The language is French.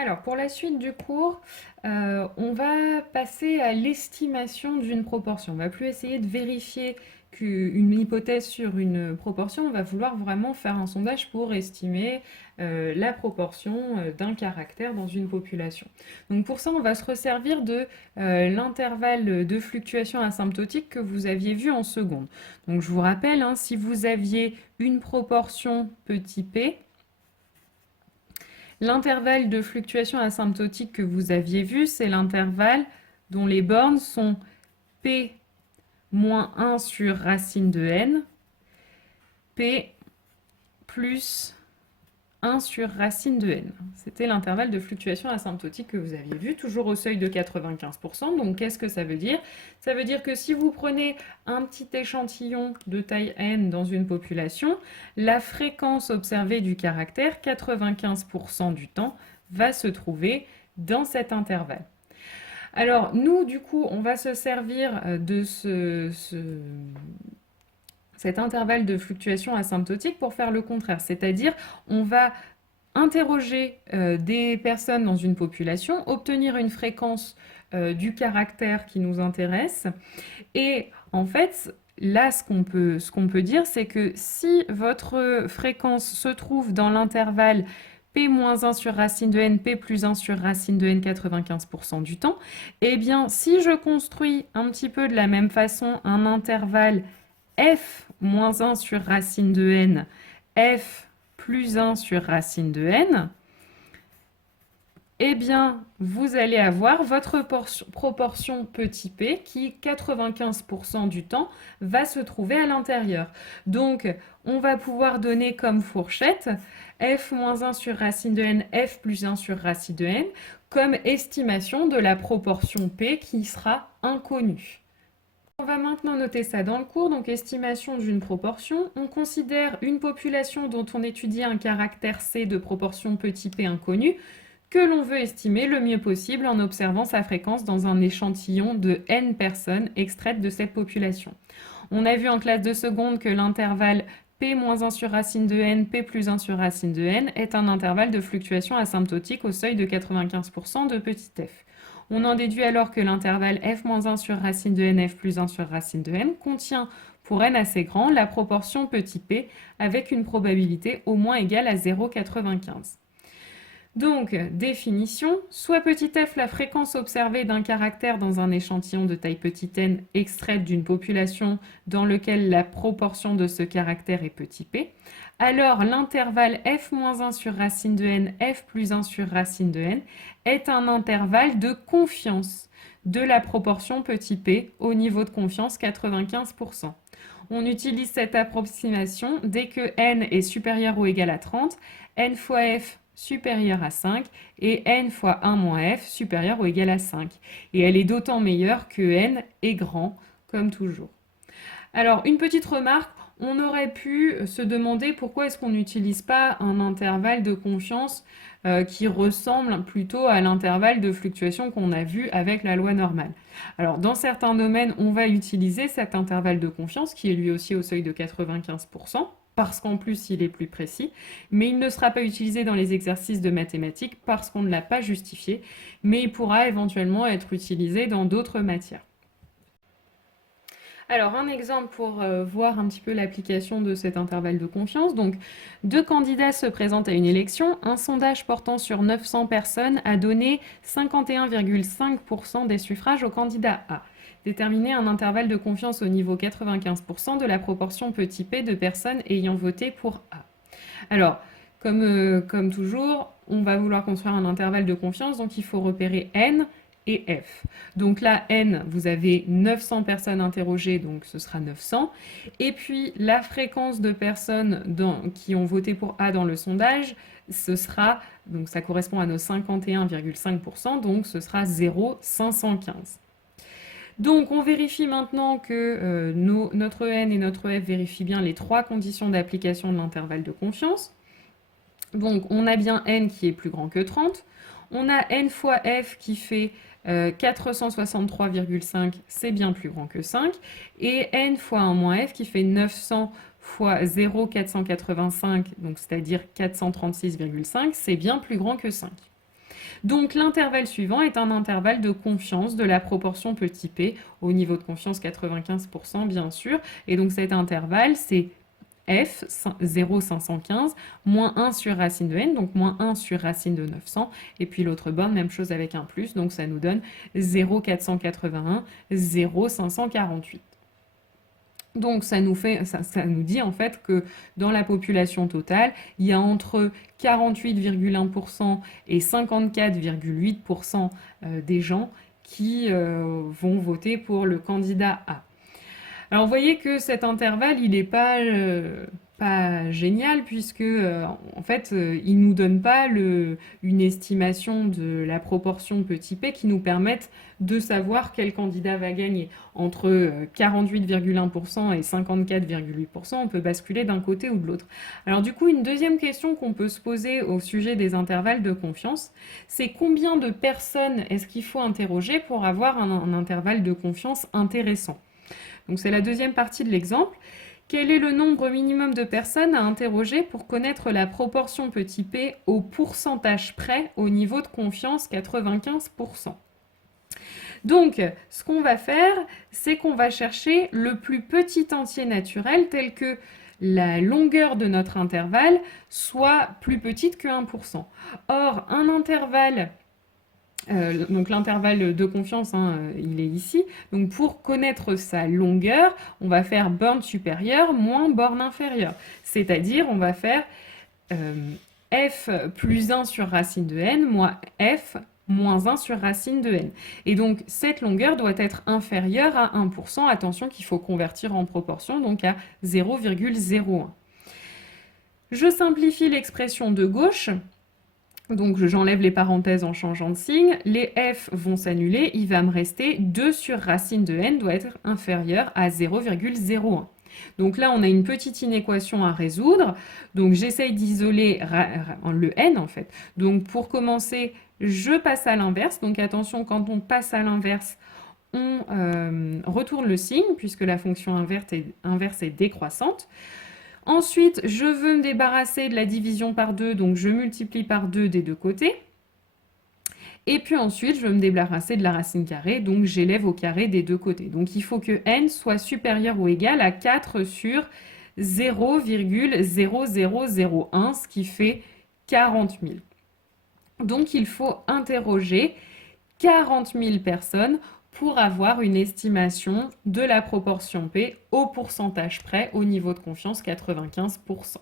Alors, pour la suite du cours, on va passer à l'estimation d'une proportion. On va plus essayer de vérifier une hypothèse sur une proportion, on va vouloir vraiment faire un sondage pour estimer la proportion d'un caractère dans une population. Donc pour ça, on va se resservir de l'intervalle de fluctuation asymptotique que vous aviez vu en seconde. Donc je vous rappelle, hein, si vous aviez une proportion petit p, l'intervalle de fluctuation asymptotique que vous aviez vu, c'est l'intervalle dont les bornes sont p moins 1 sur racine de n, p plus 1 sur racine de n. C'était l'intervalle de fluctuation asymptotique que vous aviez vu, toujours au seuil de 95%. Donc qu'est-ce que ça veut dire? Ça veut dire que si vous prenez un petit échantillon de taille n dans une population, la fréquence observée du caractère, 95% du temps, va se trouver dans cet intervalle. Alors nous, du coup, on va se servir de cet intervalle de fluctuation asymptotique pour faire le contraire, c'est-à-dire on va interroger des personnes dans une population, obtenir une fréquence du caractère qui nous intéresse, et en fait, là, ce qu'on peut dire, c'est que si votre fréquence se trouve dans l'intervalle p-1 sur racine de n, p plus 1 sur racine de n 95% du temps, eh bien, si je construis un petit peu de la même façon un intervalle f moins 1 sur racine de n, f plus 1 sur racine de n, eh bien, vous allez avoir votre proportion petit p qui, 95% du temps, va se trouver à l'intérieur. Donc, on va pouvoir donner comme fourchette f moins 1 sur racine de n, f plus 1 sur racine de n, comme estimation de la proportion p qui sera inconnue. On va maintenant noter ça dans le cours, donc estimation d'une proportion. On considère une population dont on étudie un caractère C de proportion petit p inconnu que l'on veut estimer le mieux possible en observant sa fréquence dans un échantillon de n personnes extraites de cette population. On a vu en classe de seconde que l'intervalle p-1 sur racine de n, p plus 1 sur racine de n est un intervalle de fluctuation asymptotique au seuil de 95% de petit f. On en déduit alors que l'intervalle f-1 sur racine de n, f plus 1 sur racine de n contient, pour n assez grand, la proportion petit p avec une probabilité au moins égale à 0,95. Donc, définition, soit petit f la fréquence observée d'un caractère dans un échantillon de taille petit n extraite d'une population dans lequel la proportion de ce caractère est petit p, alors l'intervalle f-1 sur racine de n, f plus 1 sur racine de n est un intervalle de confiance de la proportion petit p au niveau de confiance 95%. On utilise cette approximation dès que n est supérieur ou égal à 30, n fois f supérieur à 5 et n fois 1 moins f supérieur ou égal à 5. Et elle est d'autant meilleure que n est grand, comme toujours. Alors, une petite remarque, on aurait pu se demander pourquoi est-ce qu'on n'utilise pas un intervalle de confiance qui ressemble plutôt à l'intervalle de fluctuation qu'on a vu avec la loi normale. Alors, dans certains domaines, on va utiliser cet intervalle de confiance qui est lui aussi au seuil de 95%, parce qu'en plus il est plus précis, mais il ne sera pas utilisé dans les exercices de mathématiques parce qu'on ne l'a pas justifié, mais il pourra éventuellement être utilisé dans d'autres matières. Alors, un exemple pour voir un petit peu l'application de cet intervalle de confiance. Donc, deux candidats se présentent à une élection. Un sondage portant sur 900 personnes a donné 51,5% des suffrages au candidat A. Déterminer un intervalle de confiance au niveau 95% de la proportion petit p de personnes ayant voté pour A. Alors, comme toujours, on va vouloir construire un intervalle de confiance, donc il faut repérer n et f. Donc là, n, vous avez 900 personnes interrogées, donc ce sera 900. Et puis, la fréquence de personnes qui ont voté pour A dans le sondage, ce sera, donc ça correspond à nos 51,5%, donc ce sera 0,515. Donc, on vérifie maintenant que notre n et notre f vérifient bien les trois conditions d'application de l'intervalle de confiance. Donc, on a bien n qui est plus grand que 30. On a n fois f qui fait 463,5, c'est bien plus grand que 5. Et n fois 1 moins f qui fait 900 fois 0,485, donc c'est-à-dire 436,5, c'est bien plus grand que 5. Donc l'intervalle suivant est un intervalle de confiance de la proportion petit p, au niveau de confiance 95% bien sûr, et donc cet intervalle c'est f, 0,515, moins 1 sur racine de n, donc moins 1 sur racine de 900, et puis l'autre borne, même chose avec un plus, donc ça nous donne 0,481, 0,548. Donc ça nous dit en fait que dans la population totale, il y a entre 48,1% et 54,8% des gens qui vont voter pour le candidat A. Alors vous voyez que cet intervalle, il n'est pas génial puisque en fait, il nous donne pas une estimation de la proportion petit p qui nous permette de savoir quel candidat va gagner. Entre 48,1% et 54,8%, on peut basculer d'un côté ou de l'autre. Alors du coup, une deuxième question qu'on peut se poser au sujet des intervalles de confiance, c'est combien de personnes est-ce qu'il faut interroger pour avoir un intervalle de confiance intéressant? Donc c'est la deuxième partie de l'exemple. Quel est le nombre minimum de personnes à interroger pour connaître la proportion petit p au pourcentage près au niveau de confiance 95%? Donc, ce qu'on va faire, c'est qu'on va chercher le plus petit entier naturel tel que la longueur de notre intervalle soit plus petite que 1%. Or, un intervalle donc l'intervalle de confiance, il est ici. Donc pour connaître sa longueur, on va faire borne supérieure moins borne inférieure. C'est-à-dire, on va faire f plus 1 sur racine de n moins f moins 1 sur racine de n. Et donc cette longueur doit être inférieure à 1%. Attention qu'il faut convertir en proportion, donc à 0,01. Je simplifie l'expression de gauche. Donc j'enlève les parenthèses en changeant de signe, les f vont s'annuler, il va me rester 2 sur racine de n doit être inférieur à 0,01. Donc là on a une petite inéquation à résoudre, donc j'essaye d'isoler le n en fait. Donc pour commencer, je passe à l'inverse, donc attention quand on passe à l'inverse, on retourne le signe puisque la fonction inverse est décroissante. Ensuite, je veux me débarrasser de la division par 2, donc je multiplie par 2 des deux côtés. Et puis ensuite, je veux me débarrasser de la racine carrée, donc j'élève au carré des deux côtés. Donc il faut que n soit supérieur ou égal à 4 sur 0,0001, ce qui fait 40 000. Donc il faut interroger 40 000 personnes pour avoir une estimation de la proportion P au pourcentage près au niveau de confiance 95%.